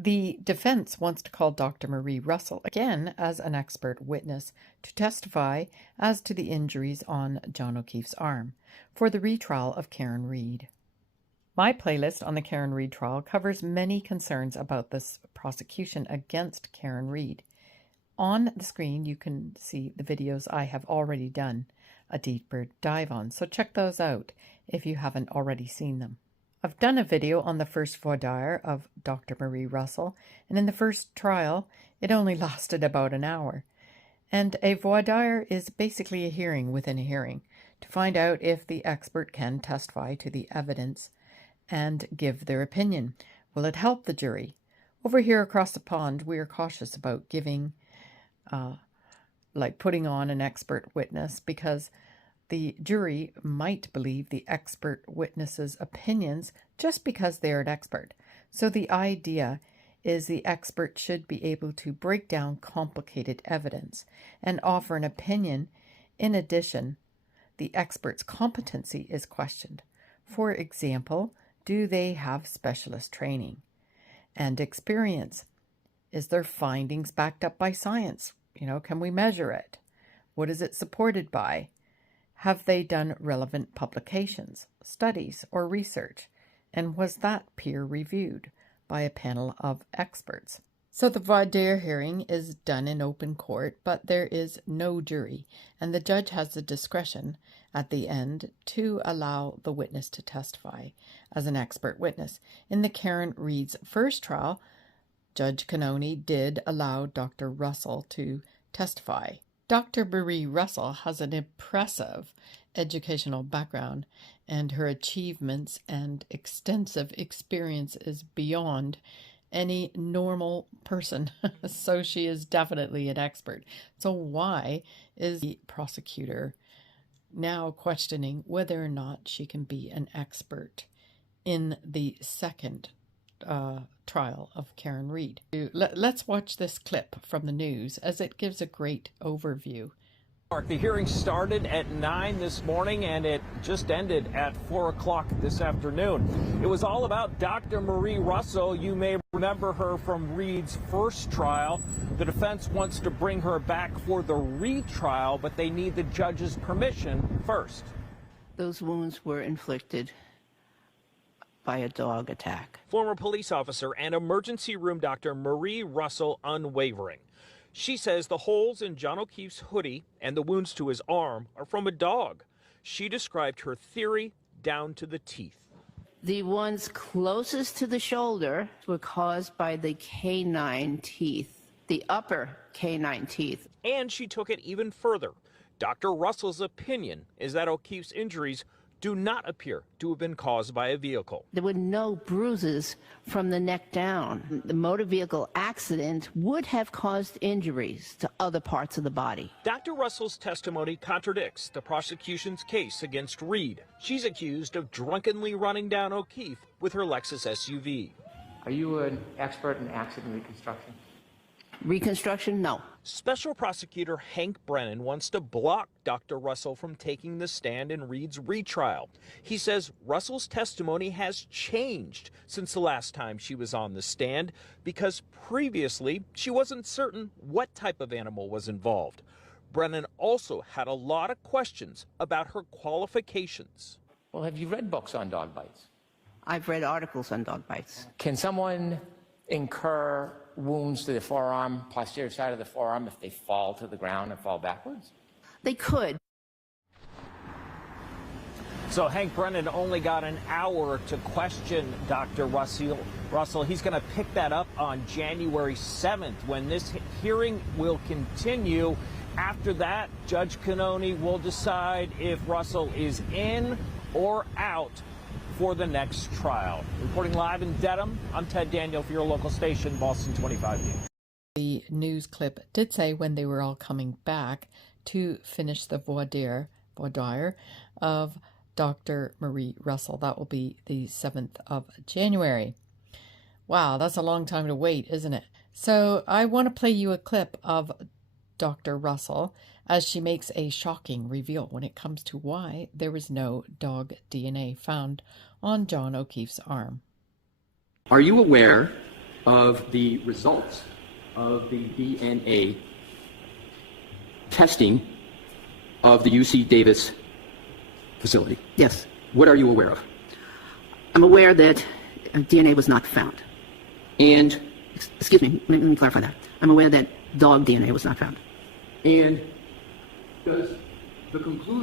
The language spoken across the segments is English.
The defense wants to call Dr. Marie Russell again as an expert witness to testify as to the injuries on John O'Keefe's arm for the retrial of Karen Reid. My playlist on the Karen Reid trial covers many concerns about this prosecution against Karen Reid. On the screen, you can see the videos I have already done a deeper dive on, so check those out if you haven't already seen them. I've done a video on the first voir dire of Dr. Marie Russell, and in the first trial, it only lasted about an hour. And a voir dire is basically a hearing within a hearing to find out if the expert can testify to the evidence and give their opinion. Will it help the jury? Over here across the pond, we are cautious about giving, putting on an expert witness because the jury might believe the expert witness's opinions just because they're an expert. So the idea is the expert should be able to break down complicated evidence and offer an opinion. In addition, the expert's competency is questioned. For example, do they have specialist training and experience? Is their findings backed up by science? Can we measure it? What is it supported by? Have they done relevant publications, studies, or research? And was that peer-reviewed by a panel of experts? So the voir dire hearing is done in open court, but there is no jury, and the judge has the discretion at the end to allow the witness to testify as an expert witness. In the Karen Reid's first trial, Judge Cannoni did allow Dr. Russell to testify. Dr. Marie Russell has an impressive educational background, and her achievements and extensive experience is beyond any normal person. So she is definitely an expert. So why is the prosecutor now questioning whether or not she can be an expert in the second trial of Karen Reid? Let's watch this clip from the news as it gives a great overview. The hearing started at 9 this morning and it just ended at 4 o'clock this afternoon. It was all about Dr. Marie Russell. You may remember her from Reid's first trial. The defense wants to bring her back for the retrial, but they need the judge's permission first. Those wounds were inflicted by a dog attack. Former police officer and emergency room doctor Marie Russell unwavering. She says the holes in John O'Keefe's hoodie and the wounds to his arm are from a dog. She described her theory down to the teeth. The ones closest to the shoulder were caused by the canine teeth, the upper canine teeth. And she took it even further. Dr. Russell's opinion is that O'Keefe's injuries do not appear to have been caused by a vehicle. There were no bruises from the neck down. The motor vehicle accident would have caused injuries to other parts of the body. Dr. Russell's testimony contradicts the prosecution's case against Reid. She's accused of drunkenly running down O'Keefe with her Lexus SUV. Are you an expert in accident reconstruction? Reconstruction? No. Special prosecutor Hank Brennan wants to block Dr. Russell from taking the stand in Reid's retrial. He says Russell's testimony has changed since the last time she was on the stand because previously she wasn't certain what type of animal was involved. Brennan also had a lot of questions about her qualifications. Well, have you read books on dog bites? I've read articles on dog bites. Can someone incur wounds to the forearm, posterior side of the forearm, if they fall to the ground and fall backwards? They could. So Hank Brennan only got an hour to question Dr. Russell. He's going to pick that up on January 7th when this hearing will continue. After that, Judge Cannoni will decide if Russell is in or out for the next trial. Reporting live in Dedham, I'm Ted Daniel for your local station, Boston 25 News. The news clip did say when they were all coming back to finish the voir dire of Dr. Marie Russell. That will be the 7th of January. Wow, that's a long time to wait, isn't it? So I want to play you a clip of Dr. Russell as she makes a shocking reveal when it comes to why there was no dog DNA found on John O'Keefe's arm. Are you aware of the results of the DNA testing of the UC Davis facility? Yes. What are you aware of? I'm aware that DNA was not found. And Excuse me, let me clarify that. I'm aware that dog DNA was not found. does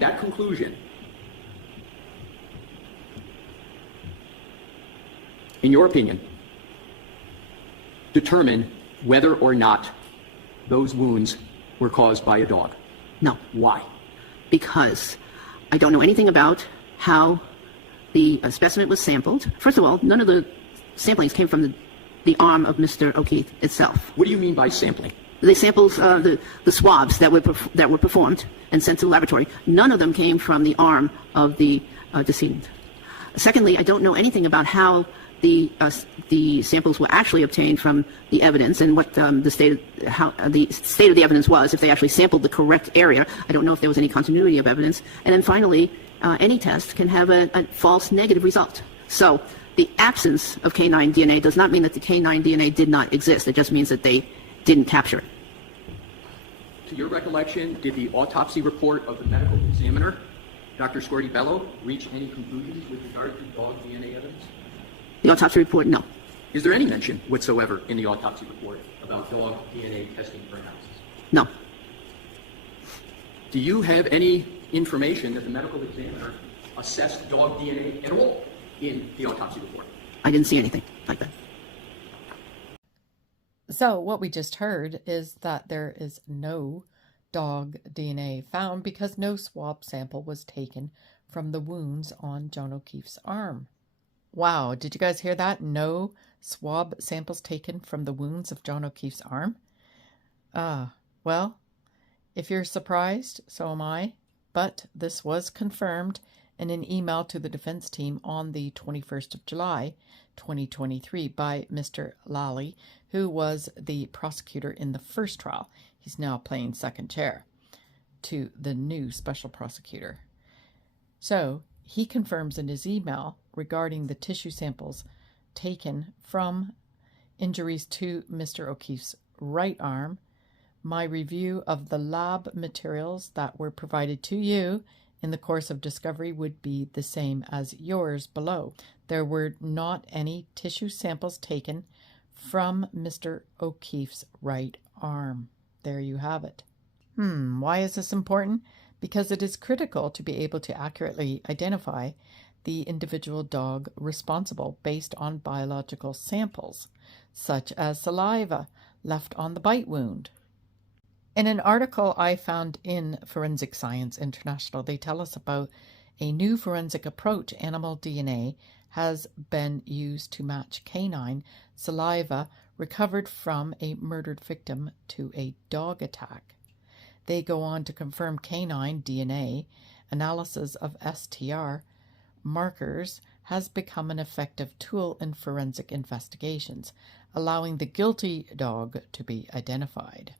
that conclusion, in your opinion, determine whether or not those wounds were caused by a dog? No, Why? because I don't know anything about how the specimen was sampled. First of all, none of the samplings came from the arm of Mr. O'Keefe itself. What do you mean by sampling? They sampled the swabs that were performed and sent to the laboratory. None of them came from the arm of the decedent. Secondly, I don't know anything about how the samples were actually obtained from the evidence and what the state of the evidence was. If they actually sampled the correct area, I don't know if there was any continuity of evidence. And then finally, any test can have a false negative result. So the absence of canine DNA does not mean that the canine DNA did not exist. It just means that they didn't capture it. To your recollection, did the autopsy report of the medical examiner, Dr. Squirty Bello, reach any conclusions with regard to dog DNA evidence? The autopsy report, no. Is there any mention whatsoever in the autopsy report about dog DNA testing for analysis? No. Do you have any information that the medical examiner assessed dog DNA at all in the autopsy report? I didn't see anything like that. So what we just heard is that there is no dog DNA found because no swab sample was taken from the wounds on John O'Keefe's arm. Wow, did you guys hear that? No swab samples taken from the wounds of John O'Keefe's arm? Well, if you're surprised, so am I. But this was confirmed in an email to the defense team on the 21st of July, 2023 by Mr. Lally, who was the prosecutor in the first trial. He's now playing second chair to the new special prosecutor. So he confirms in his email regarding the tissue samples taken from injuries to Mr. O'Keefe's right arm, my review of the lab materials that were provided to you in the course of discovery would be the same as yours below. There were not any tissue samples taken from Mr. O'Keefe's right arm. There you have it. Why is this important? Because it is critical to be able to accurately identify the individual dog responsible based on biological samples, such as saliva left on the bite wound. In an article I found in Forensic Science International, they tell us about a new forensic approach. Animal DNA has been used to match canine saliva recovered from a murdered victim to a dog attack. They go on to confirm canine DNA analysis of STR markers has become an effective tool in forensic investigations, allowing the guilty dog to be identified.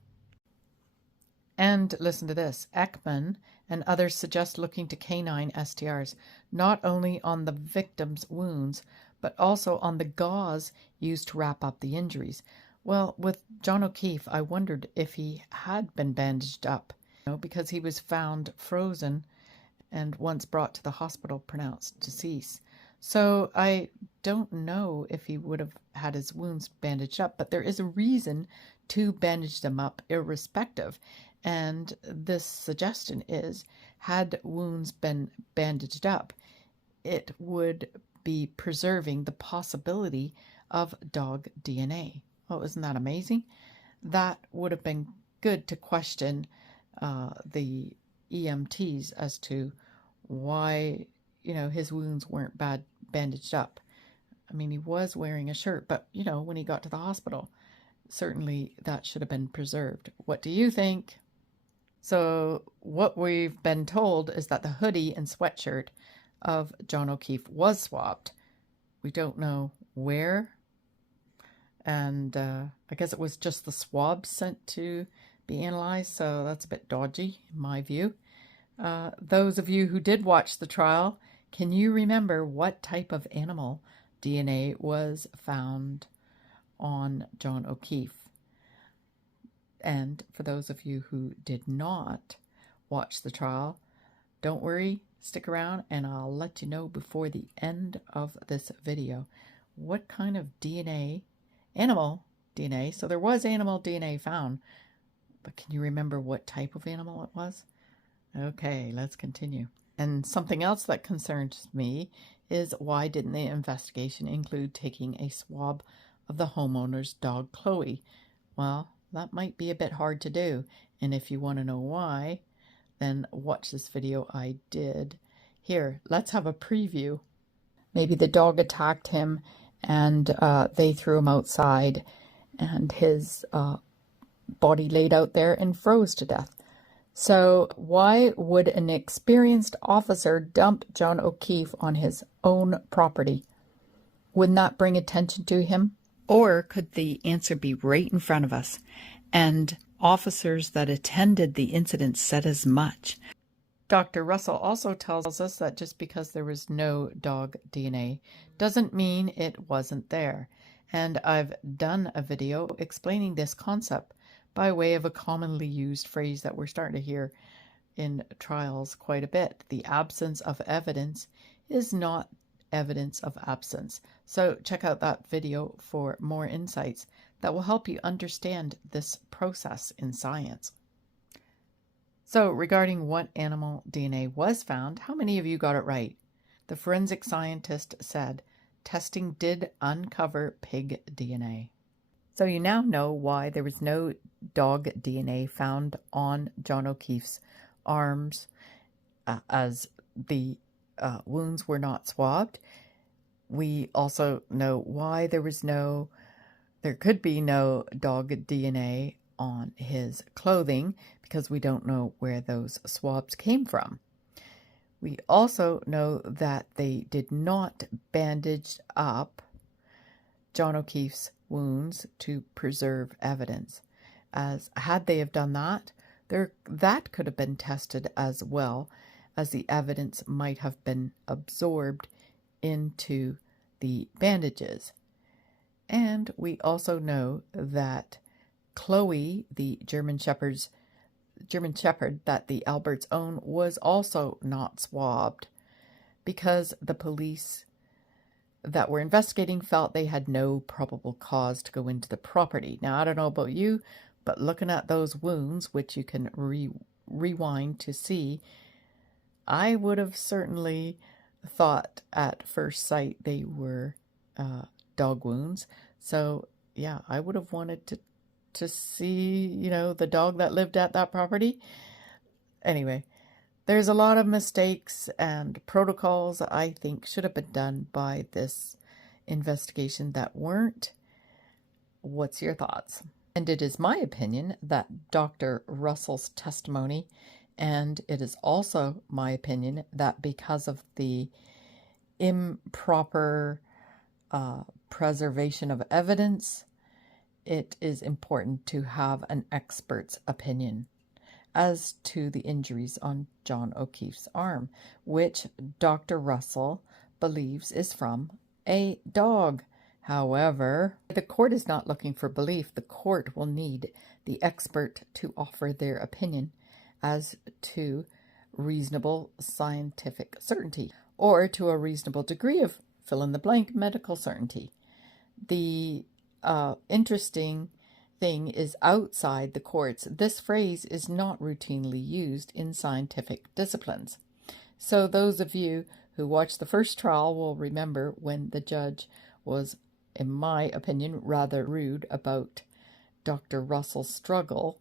And listen to this, Ekman and others suggest looking to canine STRs not only on the victim's wounds, but also on the gauze used to wrap up the injuries. Well, with John O'Keefe, I wondered if he had been bandaged up, because he was found frozen and once brought to the hospital pronounced deceased. So I don't know if he would have had his wounds bandaged up, but there is a reason to bandage them up irrespective. And this suggestion is, had wounds been bandaged up, it would be preserving the possibility of dog DNA. Oh, isn't that amazing? That would have been good to question the EMTs as to why, his wounds weren't bandaged up. I mean, he was wearing a shirt, but, when he got to the hospital, certainly that should have been preserved. What do you think? So what we've been told is that the hoodie and sweatshirt of John O'Keefe was swabbed. We don't know where. And I guess it was just the swabs sent to be analyzed. So that's a bit dodgy in my view. Those of you who did watch the trial, can you remember what type of animal DNA was found on John O'Keefe. And for those of you who did not watch the trial, don't worry, stick around and I'll let you know before the end of this video what kind of DNA, animal DNA, so there was animal DNA found, but can you remember what type of animal it was? Okay, let's continue. And something else that concerns me is why didn't the investigation include taking a swab of the homeowner's dog, Chloe? Well, that might be a bit hard to do, and if you want to know why, then watch this video I did. Here, let's have a preview. Maybe the dog attacked him and they threw him outside and his body laid out there and froze to death. So why would an experienced officer dump John O'Keefe on his own property? Wouldn't that bring attention to him? Or could the answer be right in front of us? And officers that attended the incident said as much. Dr. Russell also tells us that just because there was no dog DNA doesn't mean it wasn't there. And I've done a video explaining this concept by way of a commonly used phrase that we're starting to hear in trials quite a bit. The absence of evidence is not evidence of absence. So check out that video for more insights that will help you understand this process in science. So regarding what animal DNA was found, how many of you got it right? The forensic scientist said testing did uncover pig DNA. So you now know why there was no dog DNA found on John O'Keefe's arms, as the wounds were not swabbed. We also know why there could be no dog DNA on his clothing, because we don't know where those swabs came from. We also know that they did not bandage up John O'Keefe's wounds to preserve evidence, as had they have done that, that could have been tested as well, as the evidence might have been absorbed into the bandages. And we also know that Chloe, the German Shepherd that the Alberts own, was also not swabbed, because the police that were investigating felt they had no probable cause to go into the property. Now, I don't know about you, but looking at those wounds, which you can rewind to see, I would have certainly thought at first sight they were dog wounds. So yeah, I would have wanted to see, the dog that lived at that property. Anyway, there's a lot of mistakes and protocols I think should have been done by this investigation that weren't. What's your thoughts? And it is my opinion that Dr. Russell's testimony, and it is also my opinion that because of the improper preservation of evidence, it is important to have an expert's opinion as to the injuries on John O'Keefe's arm, which Dr. Russell believes is from a dog. However, the court is not looking for belief. The court will need the expert to offer their opinion as to reasonable scientific certainty, or to a reasonable degree of fill-in-the-blank medical certainty. The interesting thing is, outside the courts, this phrase is not routinely used in scientific disciplines. So those of you who watched the first trial will remember when the judge was, in my opinion, rather rude about Dr. Russell's struggle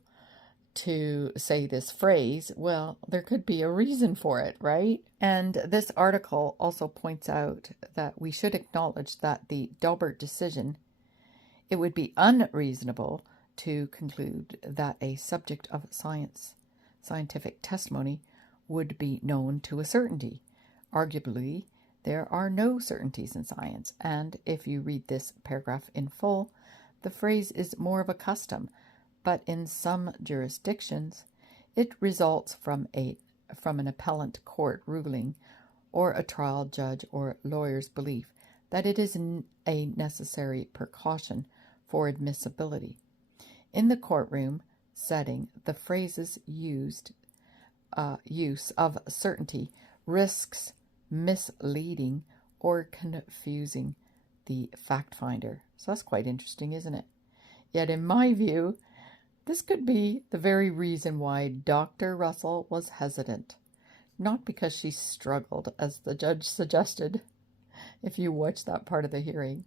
to say this phrase. Well, there could be a reason for it, right? And this article also points out that we should acknowledge that the Daubert decision, it would be unreasonable to conclude that a subject of scientific testimony would be known to a certainty. Arguably, there are no certainties in science, and if you read this paragraph in full, the phrase is more of a custom, but in some jurisdictions, it results from an appellate court ruling or a trial judge or lawyer's belief that it is a necessary precaution for admissibility. In the courtroom setting, the phrases use of certainty risks misleading or confusing the fact finder. So that's quite interesting, isn't it? Yet in my view, this could be the very reason why Dr. Russell was hesitant. Not because she struggled, as the judge suggested, if you watch that part of the hearing.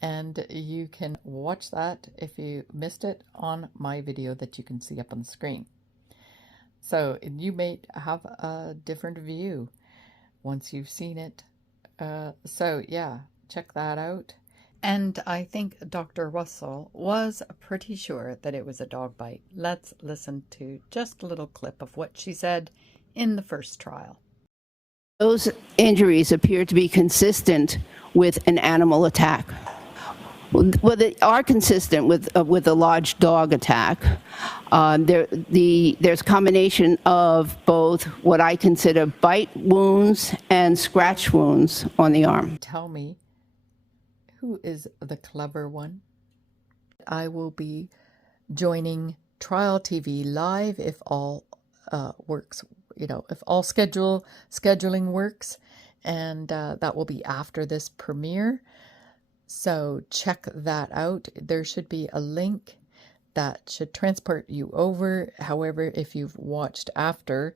And you can watch that if you missed it on my video that you can see up on the screen. So you may have a different view once you've seen it. So yeah, check that out. And I think Dr. Russell was pretty sure that it was a dog bite. Let's listen to just a little clip of what she said in the first trial. Those injuries appear to be consistent with an animal attack. Well, they are consistent with a large dog attack. There's a combination of both what I consider bite wounds and scratch wounds on the arm. Tell me, who is the clever one? I will be joining Trial TV live if all works, if all scheduling works, and that will be after this premiere. So check that out. There should be a link that should transport you over. However, if you've watched after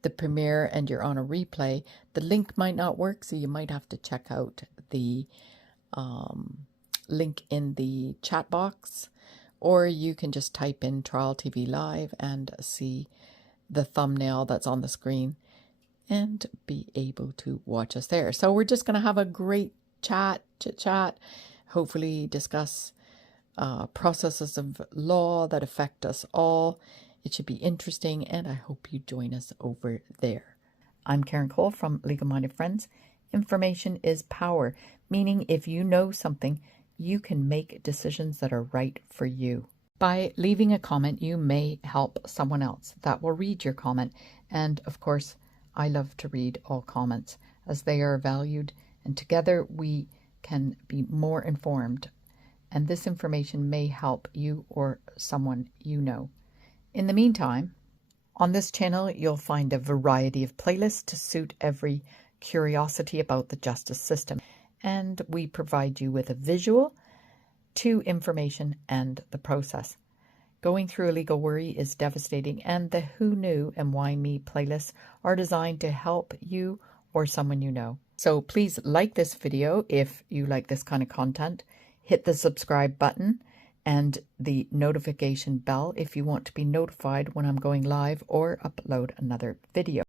the premiere and you're on a replay, the link might not work, so you might have to check out the link in the chat box, or you can just type in Trial TV Live and see the thumbnail that's on the screen and be able to watch us there. So we're just going to have a great chit chat, hopefully discuss processes of law that affect us all. It should be interesting, and I hope you join us over there. I'm Karen Cole from Legal Minded Friends. Information is power, meaning if you know something, you can make decisions that are right for you. By leaving a comment, you may help someone else that will read your comment. And of course, I love to read all comments as they are valued, and together we can be more informed. And this information may help you or someone you know. In the meantime, on this channel, you'll find a variety of playlists to suit every curiosity about the justice system. And we provide you with a visual to information and the process. Going through a legal worry is devastating, and the Who Knew and Why Me playlists are designed to help you or someone you know. So please like this video if you like this kind of content. Hit the subscribe button and the notification bell if you want to be notified when I'm going live or upload another video.